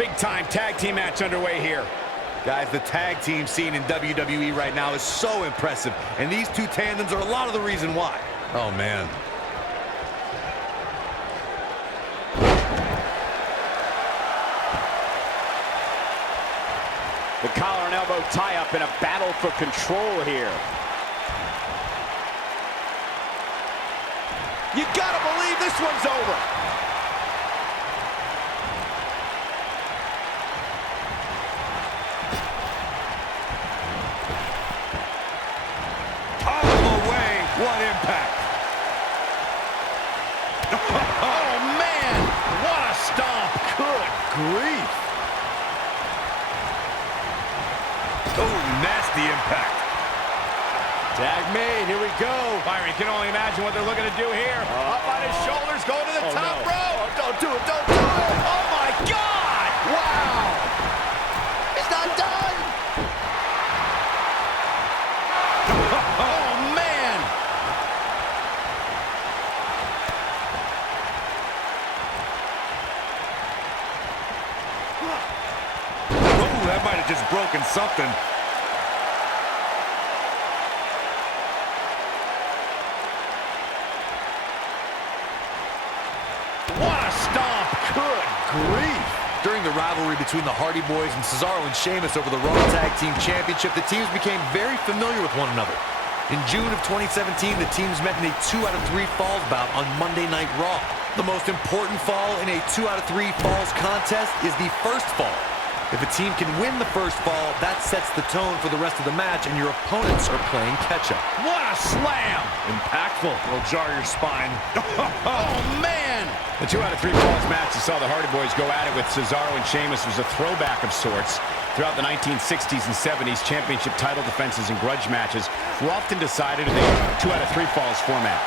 big-time tag team match underway here. Guys, the tag team scene in WWE right now is so impressive, and these two tandems are a lot of the reason why. Oh, man. The collar and elbow tie-up in a battle for control here. You gotta believe this one's over. All the way. What impact. Oh, man. What a stomp. Good grief. Oh, nasty impact. Tag made, here we go. Byron can only imagine what they're looking to do here. Up on his shoulders, going to the top row. Oh, don't do it, don't do it. Oh my God! Wow. He's not done. Oh man! Oh, that might have just broken something. What a stomp! Good grief! During the rivalry between the Hardy Boys and Cesaro and Sheamus over the Raw Tag Team Championship, the teams became very familiar with one another. In June of 2017, the teams met in a 2 out of 3 falls bout on Monday Night Raw. The most important fall in a 2 out of 3 falls contest is the first fall. If a team can win the first fall, that sets the tone for the rest of the match, and your opponents are playing catch-up. What a slam! Impactful. It'll jar your spine. Oh, man! The 2 out of 3 falls match that saw the Hardy Boys go at it with Cesaro and Sheamus was a throwback of sorts. Throughout the 1960s and 70s, championship title defenses and grudge matches were often decided in a 2 out of 3 falls format.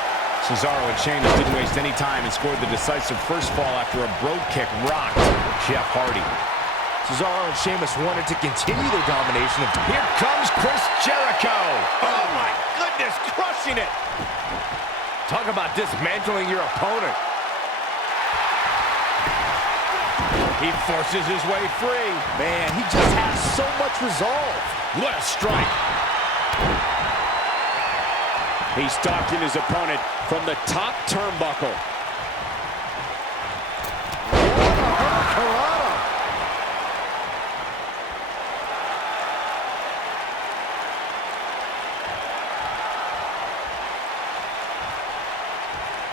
Cesaro and Sheamus didn't waste any time and scored the decisive first fall after a brogue kick rocked Jeff Hardy. Cesaro and Sheamus wanted to continue their domination of... Here comes Chris Jericho. Oh, my goodness, crushing it. Talk about dismantling your opponent. He forces his way free. Man, he just has so much resolve. What a strike. He stalked in his opponent from the top turnbuckle.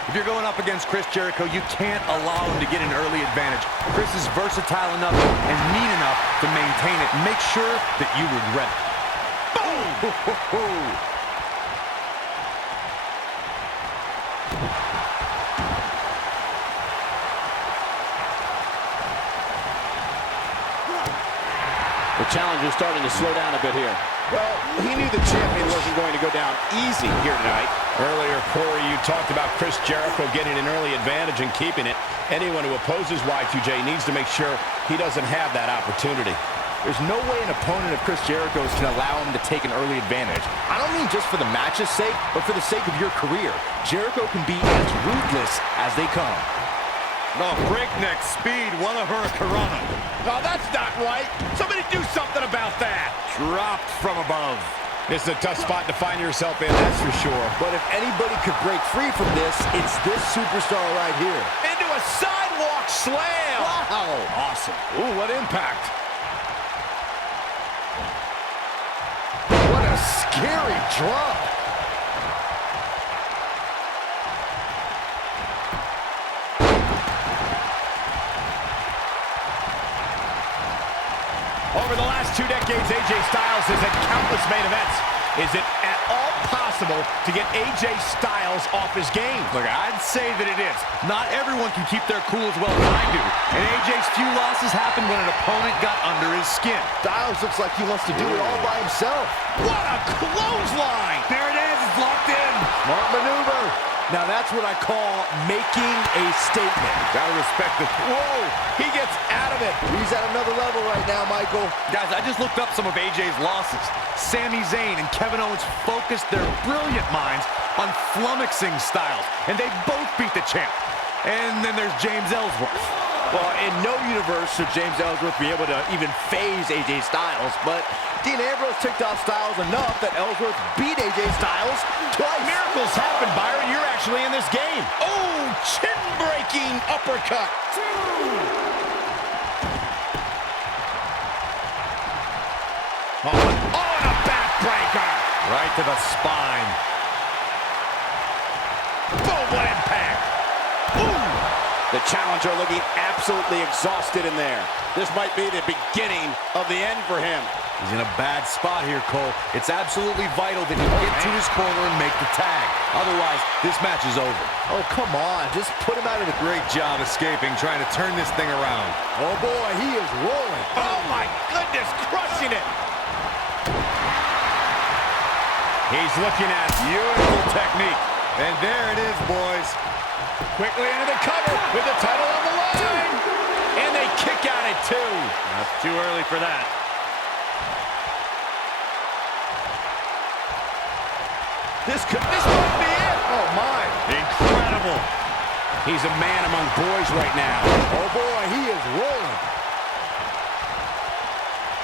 If you're going up against Chris Jericho, you can't allow him to get an early advantage. Chris is versatile enough and mean enough to maintain it. Make sure that you regret it. Boom! The challenger's starting to slow down a bit here. Well, he knew the champion wasn't going to go down easy here tonight. Earlier, Corey, you talked about Chris Jericho getting an early advantage and keeping it. Anyone who opposes Y2J needs to make sure he doesn't have that opportunity. There's no way an opponent of Chris Jericho's can allow him to take an early advantage. I don't mean just for the match's sake, but for the sake of your career. Jericho can be as ruthless as they come. Oh, breakneck speed, what a hurricanrana. No, that's not right. Somebody do something about that. Dropped from above. This is a tough spot to find yourself in, that's for sure. But if anybody could break free from this, it's this superstar right here. Into a sidewalk slam. Wow. Awesome. Ooh, what impact. What a scary drop. Over the last 2 decades, AJ Styles has had countless main events. Is it at all possible to get AJ Styles off his game? Look, I'd say that it is. Not everyone can keep their cool as well as I do. And AJ's few losses happened when an opponent got under his skin. Styles looks like he wants to do it all by himself. What a clothesline! There it is, it's locked in. Smart maneuver. Now that's what I call making a statement. Gotta respect it. Whoa, he gets out of it. He's at another level right now, Michael. Guys, I just looked up some of AJ's losses. Sami Zayn and Kevin Owens focused their brilliant minds on flummoxing Styles, and they both beat the champ. And then there's James Ellsworth. Well, in no universe should James Ellsworth be able to even phase AJ Styles, but Dean Ambrose ticked off Styles enough that Ellsworth beat AJ Styles twice. Miracles happen, Byron. You're actually in this game. Oh, chin-breaking uppercut. Oh, and a backbreaker. Right to the spine. Boom, what impact. Ooh. The challenger looking absolutely exhausted in there. This might be the beginning of the end for him. He's in a bad spot here, Cole. It's absolutely vital that he get to his corner and make the tag. Otherwise, this match is over. Oh, come on. Just put him out of the... Great job escaping, trying to turn this thing around. Oh, boy, he is rolling. Oh, my goodness, crushing it. He's looking at beautiful technique. And there it is, boys. Quickly into the cover with the title on the line. And they kick out at 2. Not too early for that. This might be it. Oh, my. Incredible. He's a man among boys right now. Oh, boy, he is rolling.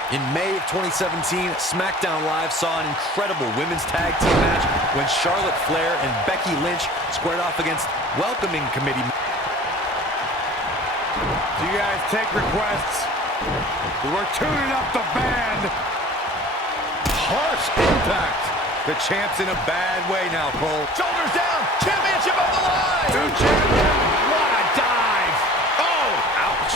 In May of 2017, SmackDown Live saw an incredible women's tag team match when Charlotte Flair and Becky Lynch squared off against welcoming committee. Do you guys take requests? We're tuning up the band. Harsh impact. The champ's in a bad way now, Cole. Shoulders down. Championship on the line. Two champions. What a dive. Oh, ouch.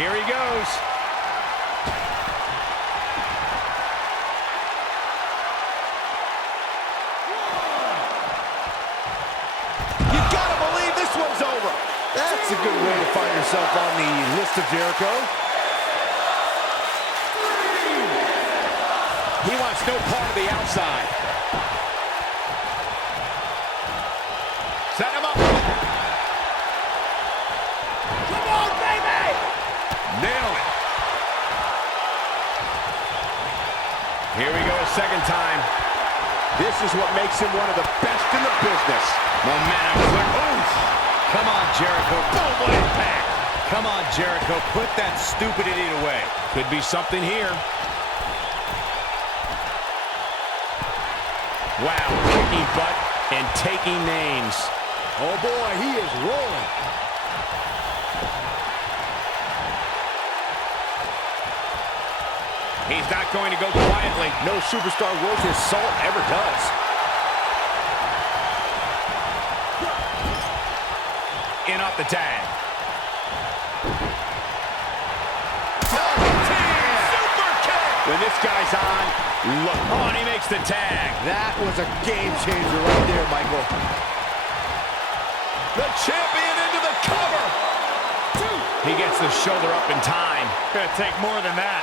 Here he goes. You gotta believe this one's over. That's a good way to find yourself on the list of Jericho. He wants no part of the outside. Set him up. Come on, baby! Nail it. Here we go a second time. This is what makes him one of the best in the business. Momentum. Oof. Come on, Jericho. Boom, what impact. Come on, Jericho. Put that stupid idiot away. Could be something here. Wow, kicking butt and taking names. Oh, boy, he is rolling. He's not going to go quietly. No superstar worth his salt ever does. In off the tag. Super kick! When this guy's on, look on, he makes the tag. That was a game changer right there, Michael. The champion into the cover. He gets the shoulder up in time. Gonna take more than that.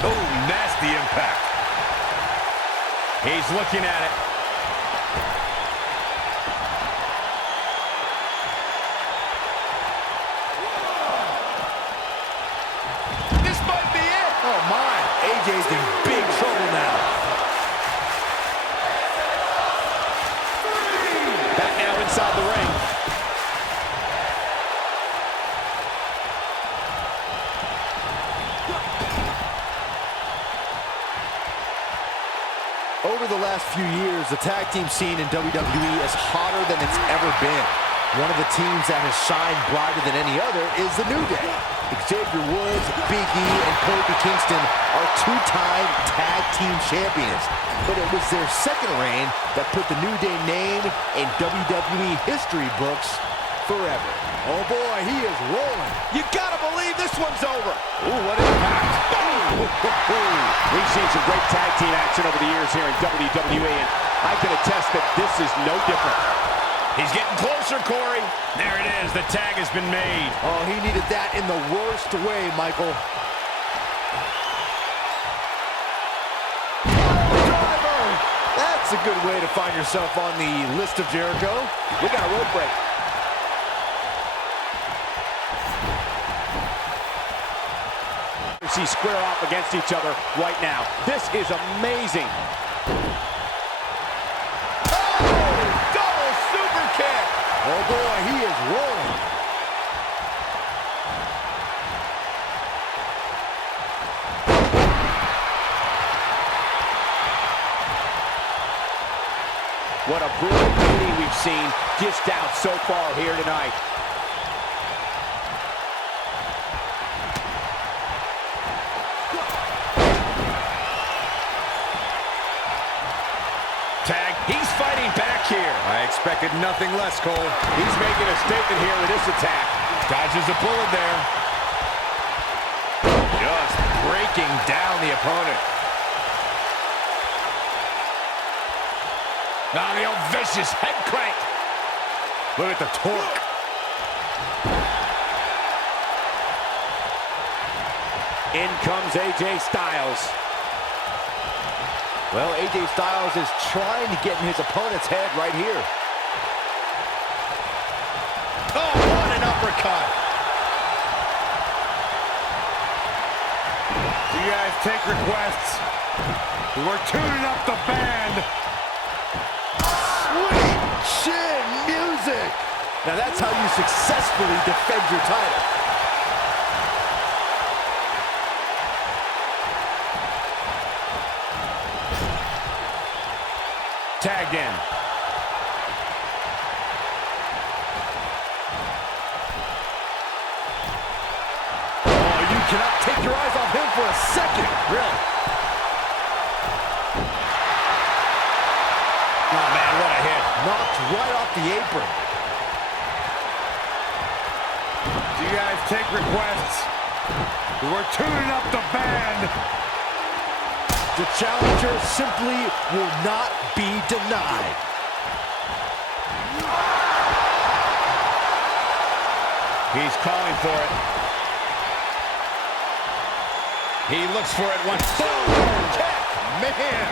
Oh, nasty impact. He's looking at it. This might be it. Oh, my. AJ's in big trouble now. Back now inside the ring. Over the last few years, the tag team scene in WWE is hotter than it's ever been. One of the teams that has shined brighter than any other is the New Day. Xavier Woods, Big E, and Kofi Kingston are two-time tag team champions. But it was their second reign that put the New Day name in WWE history books forever. Oh boy, he is rolling. You gotta believe this one's over. Ooh, what impact. We've seen some great tag team action over the years here in WWE, and I can attest that this is no different. He's getting closer, Corey. There it is. The tag has been made. Oh, he needed that in the worst way, Michael. Driver! That's a good way to find yourself on the list of Jericho. We got a rope break. see square off against each other right now. This is amazing. Oh, double super kick. Oh boy, he is rolling. What a brilliant meeting we've seen dished out so far here tonight. Tag, he's fighting back here. I expected nothing less, Cole. He's making a statement here with this attack. Dodges a bullet there. Just breaking down the opponent. Now the old vicious head crank. Look at the torque. In comes AJ Styles. Well, AJ Styles is trying to get in his opponent's head right here. Oh, what an uppercut. Do you guys take requests? We're tuning up the band. Sweet chin music. Now that's how you successfully defend your title. Tagged in. Oh, you cannot take your eyes off him for a second. Really. Oh, man, what a hit. Knocked right off the apron. Do you guys take requests? We're tuning up the band. The challenger simply will not be denied. He's calling for it. He looks for it once. Man,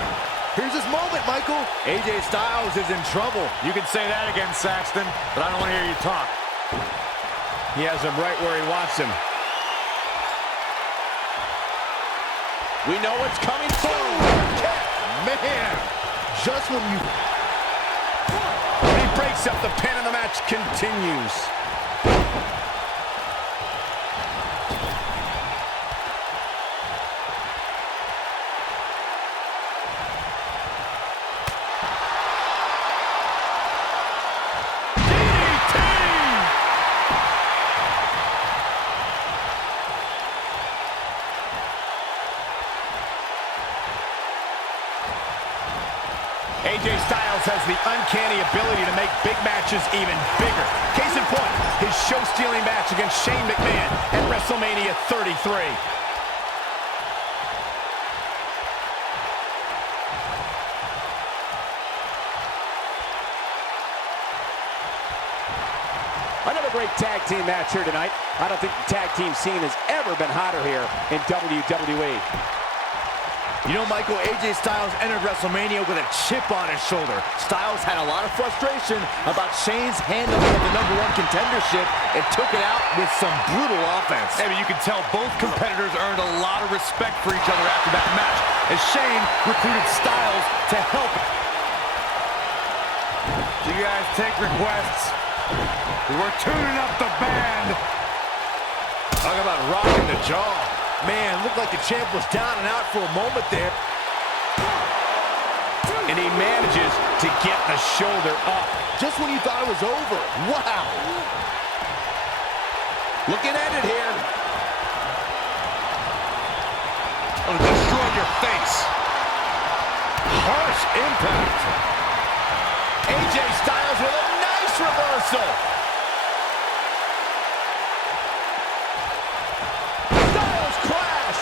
here's his moment, Michael. AJ Styles is in trouble. You can say that again, Saxton, but I don't want to hear you talk. He has him right where he wants him. We know what's coming soon. Man, just when you... He breaks up the pin and the match continues. AJ Styles has the uncanny ability to make big matches even bigger. Case in point, his show-stealing match against Shane McMahon at WrestleMania 33. Another great tag team match here tonight. I don't think the tag team scene has ever been hotter here in WWE. You know, Michael, AJ Styles entered WrestleMania with a chip on his shoulder. Styles had a lot of frustration about Shane's handling of the #1 contendership and took it out with some brutal offense. Hey, but you can tell both competitors earned a lot of respect for each other after that match, as Shane recruited Styles to help. Do you guys take requests? We're tuning up the band. Talk about rocking the jaw. Man, looked like the champ was down and out for a moment there. And he manages to get the shoulder up. Just when you thought it was over. Wow. Looking at it here. Gonna destroy your face. Harsh impact. AJ Styles with a nice reversal. Styles crash.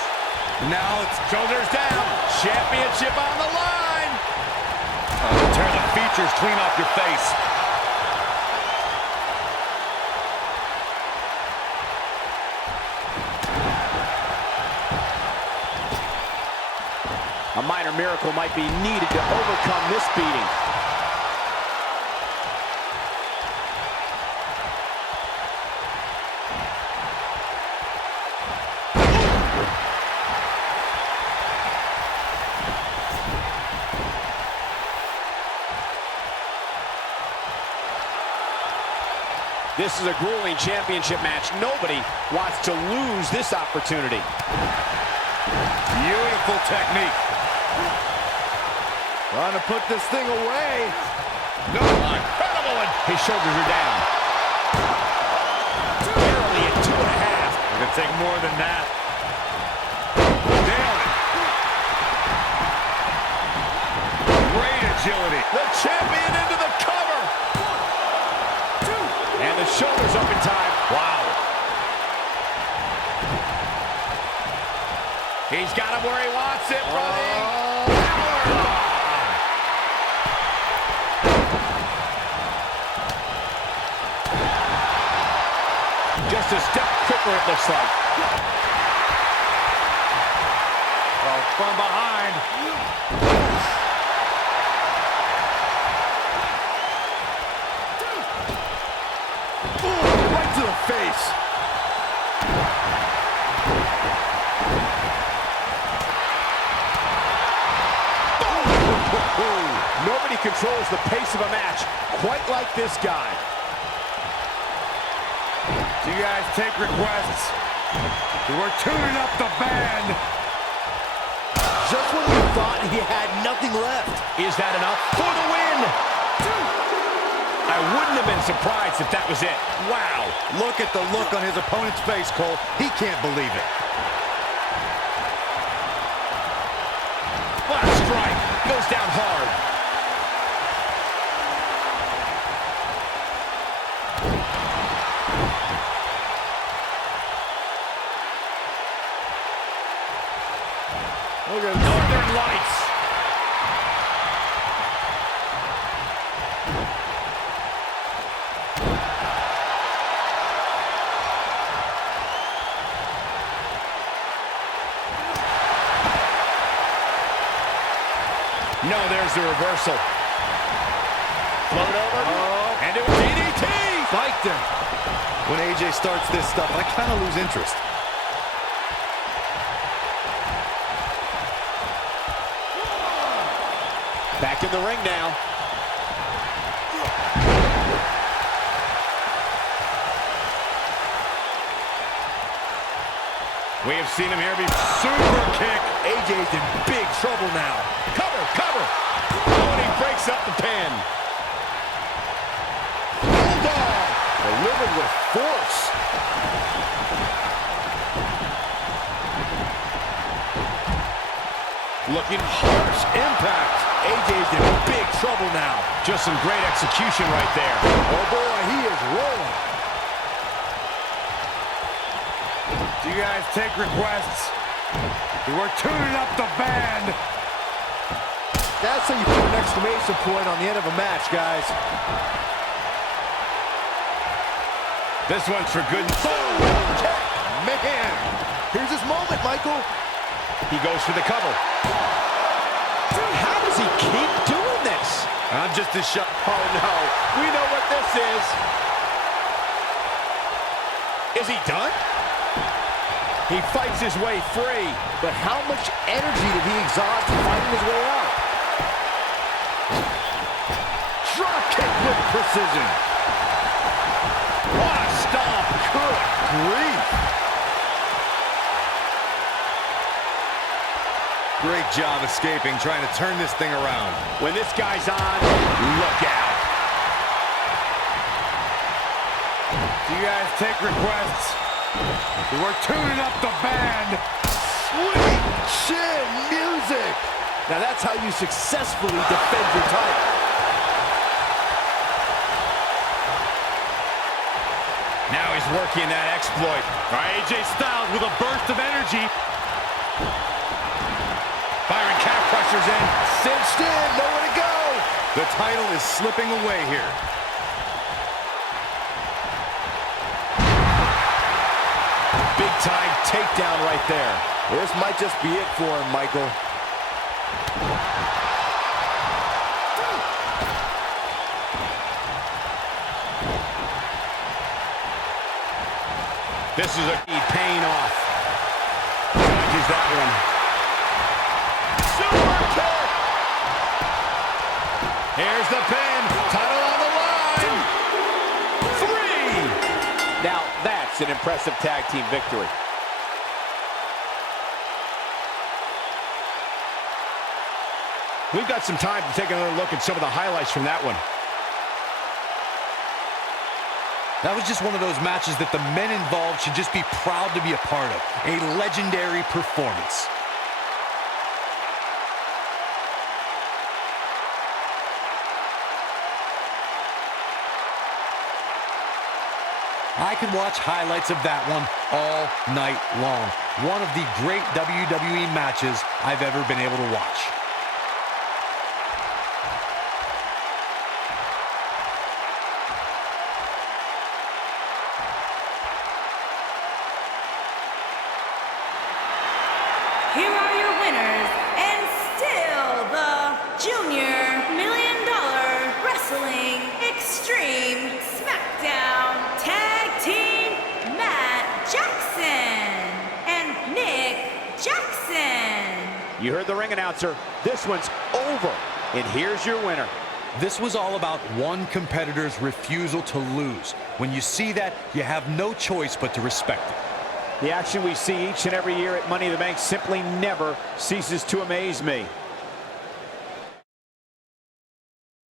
Now it's shoulders down. Championship on the line. Tear the features clean off your face. A minor miracle might be needed to overcome this beating. This is a grueling championship match. Nobody wants to lose this opportunity. Beautiful technique. Trying to put this thing away. No, incredible. His shoulders are down. Barely at 2.5. We're going to take more than that. Nailed it. Great agility. The champion into the cover. 1, 2. And the shoulders up in time. Wow. He's got him where he wants it, running. Just a step quicker, it looks like. Oh, from behind. Ooh, right to the face. Nobody controls the pace of a match quite like this guy. Do you guys take requests? We're tuning up the band. Just when you thought he had nothing left. Is that enough for the win? I wouldn't have been surprised if that was it. Wow. Look at the look on his opponent's face, Cole. He can't believe it. What a strike. Goes down hard. Look at Northern Lights. No, there's the reversal. Float over. And it was DDT. Spiked him. When AJ starts this stuff, I kind of lose interest. Back in the ring now. We have seen him here before. Super kick. AJ's in big trouble now. Cover, cover. Oh, and he breaks up the pin. Bulldog. Delivered with force. Looking harsh impact. AJ's in big trouble now. Just some great execution right there. Oh boy, he is rolling. Do you guys take requests? We're tuning up the band. That's how you put an exclamation point on the end of a match, guys. This one's for good. Man, here's his moment, Michael. He goes for the cover. How does he keep doing this? I'm just as shocked. Oh no, we know what this is. Is he done? He fights his way free. But how much energy did he exhaust fighting his way out? Drop kick with precision. What a stomp. Good grief. Great job escaping, trying to turn this thing around. When this guy's on, look out. Do you guys take requests? We're tuning up the band. Sweet chin music. Now that's how you successfully defend your title. Now he's working that exploit. AJ Styles with a burst of energy. Byron calf crushers in. Cinched in, nowhere to go. The title is slipping away here. Big time takedown right there. This might just be it for him, Michael. This is a paying off. Dodges that one. Super kick. Here's the pin. Title on the line. 3. an impressive tag team victory. We've got some time to take another look at some of the highlights from that one. That was just one of those matches that the men involved should just be proud to be a part of. A legendary performance. I could watch highlights of that one all night long. One of the great WWE matches I've ever been able to watch. Here are your winners, and still the Junior $1 Million Wrestling Extreme SmackDown Tag Team, Matt Jackson and Nick Jackson. You heard the ring announcer. This one's over. And here's your winner. This was all about one competitor's refusal to lose. When you see that, you have no choice but to respect it. The action we see each and every year at Money in the Bank simply never ceases to amaze me.